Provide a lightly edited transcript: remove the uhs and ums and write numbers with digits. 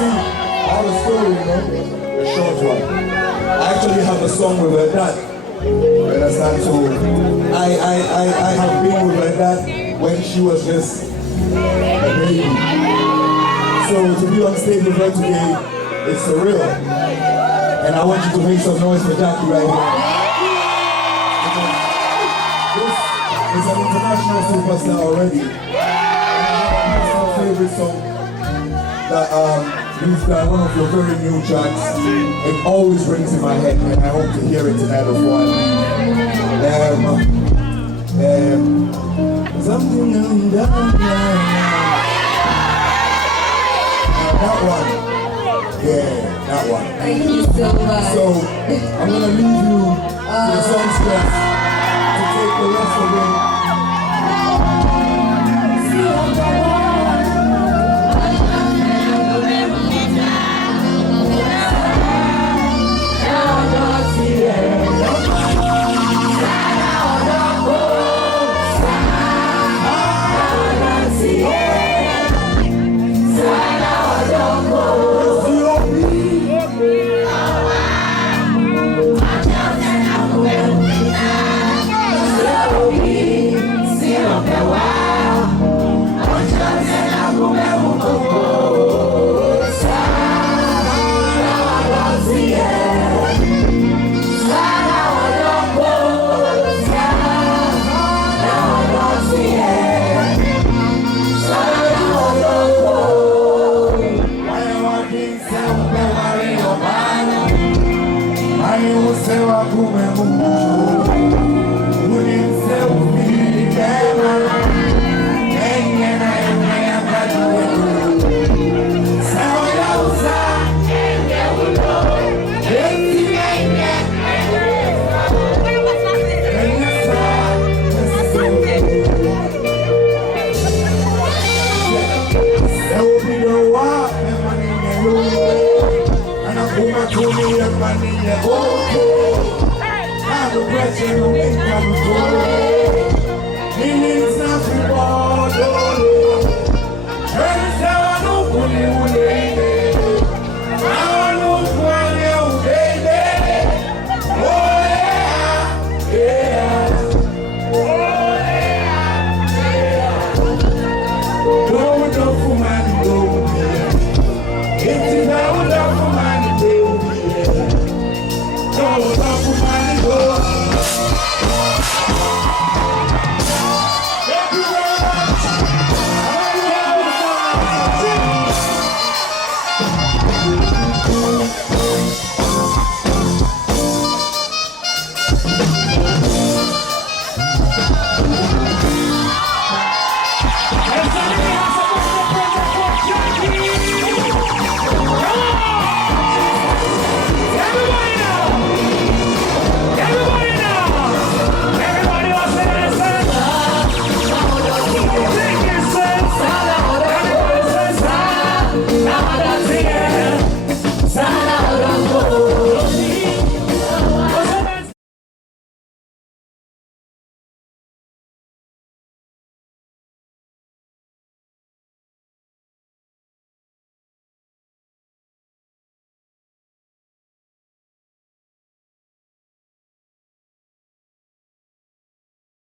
I have a story, you know, a short one. I actually have a song with her dad. You understand? So I have been with her dad when she was just a baby. So to be on stage with her today, it's surreal. And I want you to make some noise for Gyakie right here. This is an international superstar already. That's my favorite song that you've done, one of your very new tracks. It always rings in my head, and I hope to hear it tonight before I leave. Something undone. That one. Yeah, that one. Thank you so much. So, I'm going to leave you to the songstress to take the rest of it.